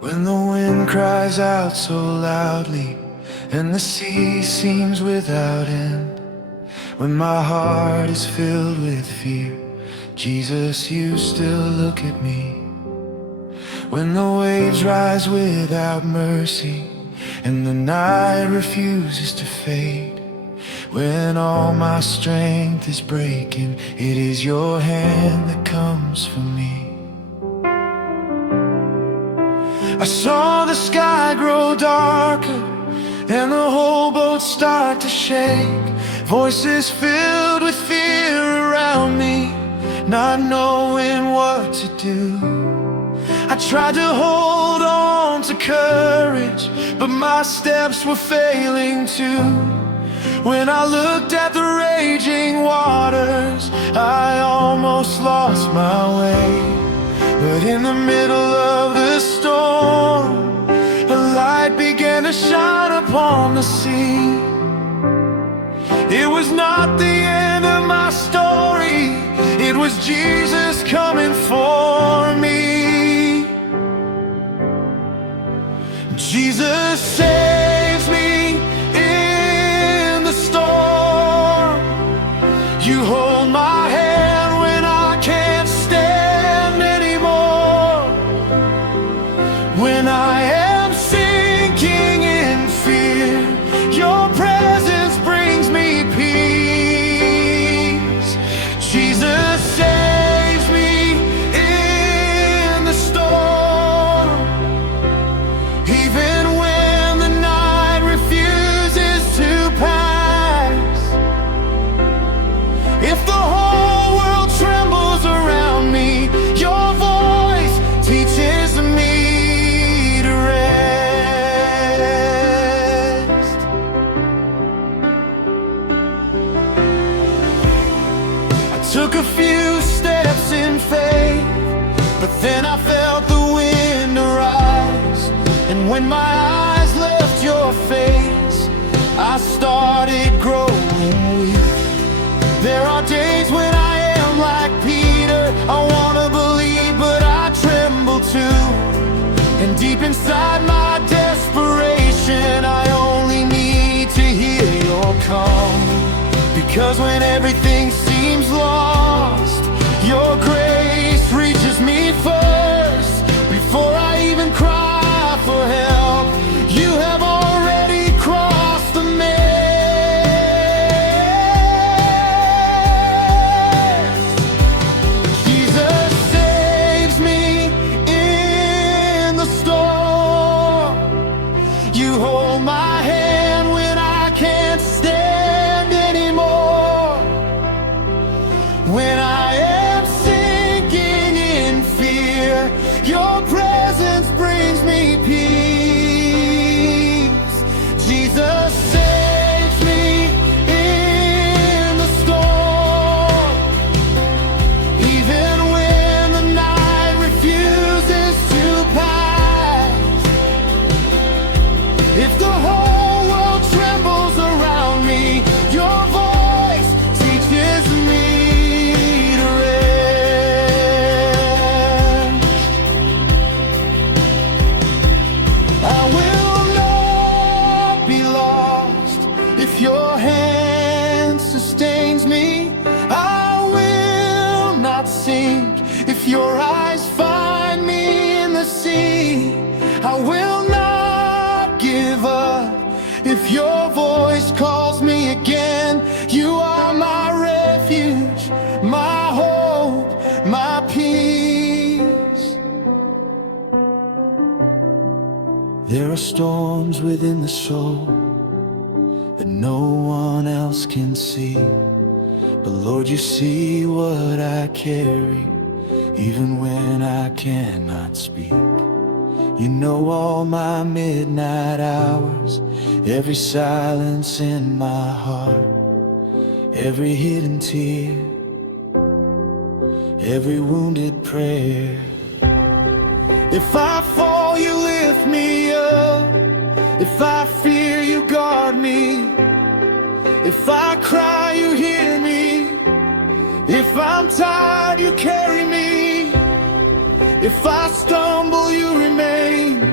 When the wind cries out so loudly and the sea seems without end, when my heart is filled with fear, Jesus, you still look at me. When the waves rise without mercy and the night refuses to fade, when all my strength is breaking, it is your hand that comes for me. I saw the sky grow darker and the whole boat start to shake. Voices filled with fear around me, not knowing what to do. I tried to hold on to courage, but my steps were failing too. When I looked at the raging waters, I almost lost my way. But in the middle of the storm, a light began to shine upon the sea. It was not the end of my story, it was Jesus coming for me. Jesus saves me in the storm. You hold my hand when I can't stand anymore. When I am sinking in fear, your presence brings me peace. Jesus saves me in the storm. Even when the night refuses to pass, if the whole world trembles around me, your voice teaches me to rest. I took a few steps in faith, but then I felt the wind rise. And when my eyes left your face, I started growing weak. There are days when I am like Peter, I wanna believe but I tremble too. And deep inside my desperation, I only need to hear your call. Because when everything seems lost, your grace reaches me first. Before I even cry for help, you have already crossed the maze. Jesus saves me in the storm. You hold my hand when I can't stand anymore. When I am sinking in fear, your presence brings me peace. Jesus saves me in the storm. Even when the night refuses to pass, if the whole world trembles around me, your voice teaches me to rest. I will not be lost if your hand sustains me. I will not sink if your eyes find me in the sea. I will not give up if your voice calls me again. You are my refuge, my hope, my peace. There are storms within the soul that no one else can see. But Lord, you see what I carry, even when I cannot speak. You know all my midnight hours, every silence in my heart, every hidden tear, every wounded prayer. If I fall, you lift me up. If I fear, you guard me. If I cry, you hear me. If I'm tired, you carry me. If I stumble, you remain.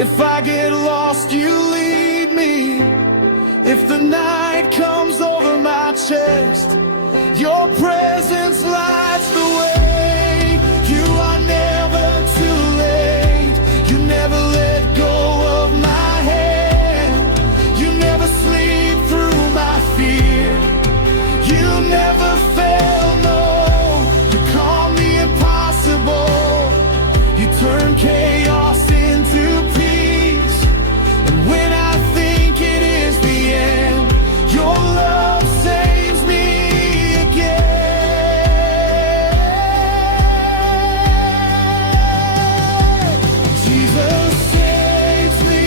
If I get lost, you lead me. If the night comes over my chest, your presence lights the way. You are never too late. You never let go of my hand. You never sleep through my fear. You never fail, no. You calm the impossible. You turn chaos into peace. And when I think it is the end, your love saves me again. Jesus saves me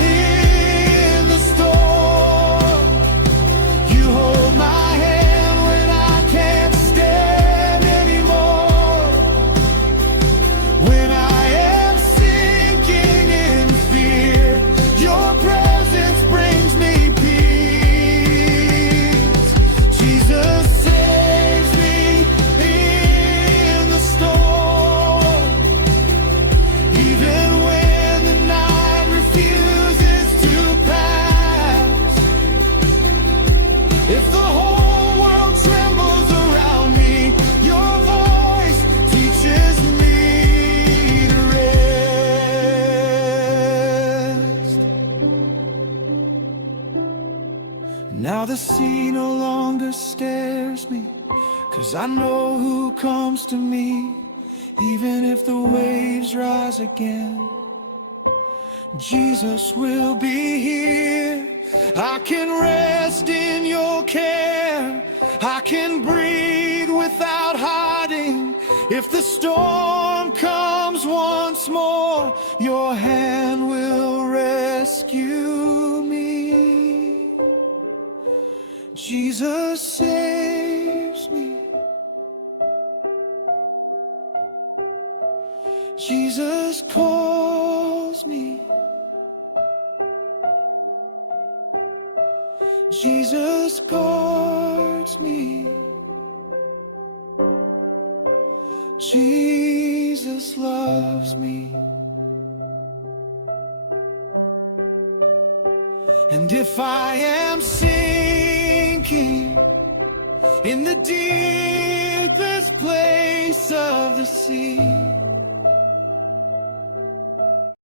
in the storm. You hold my hand when I can't stand anymore. When I am sinking in fear, your presence brings me peace. Jesus saves me in the storm. Even when the night refuses to pass. If the whole world trembles around me, your voice teaches me to rest. Now the sea no longer scares me, 'cause I know who comes to me. Even if the waves rise again, Jesus will be here. I can rest in your care. I can breathe without hiding. If the storm comes once more, your hand will rescue me. Jesus saves me. Jesus calls me. Jesus guards me. Jesus loves me. And if I am sinking in the deepest place of the sea,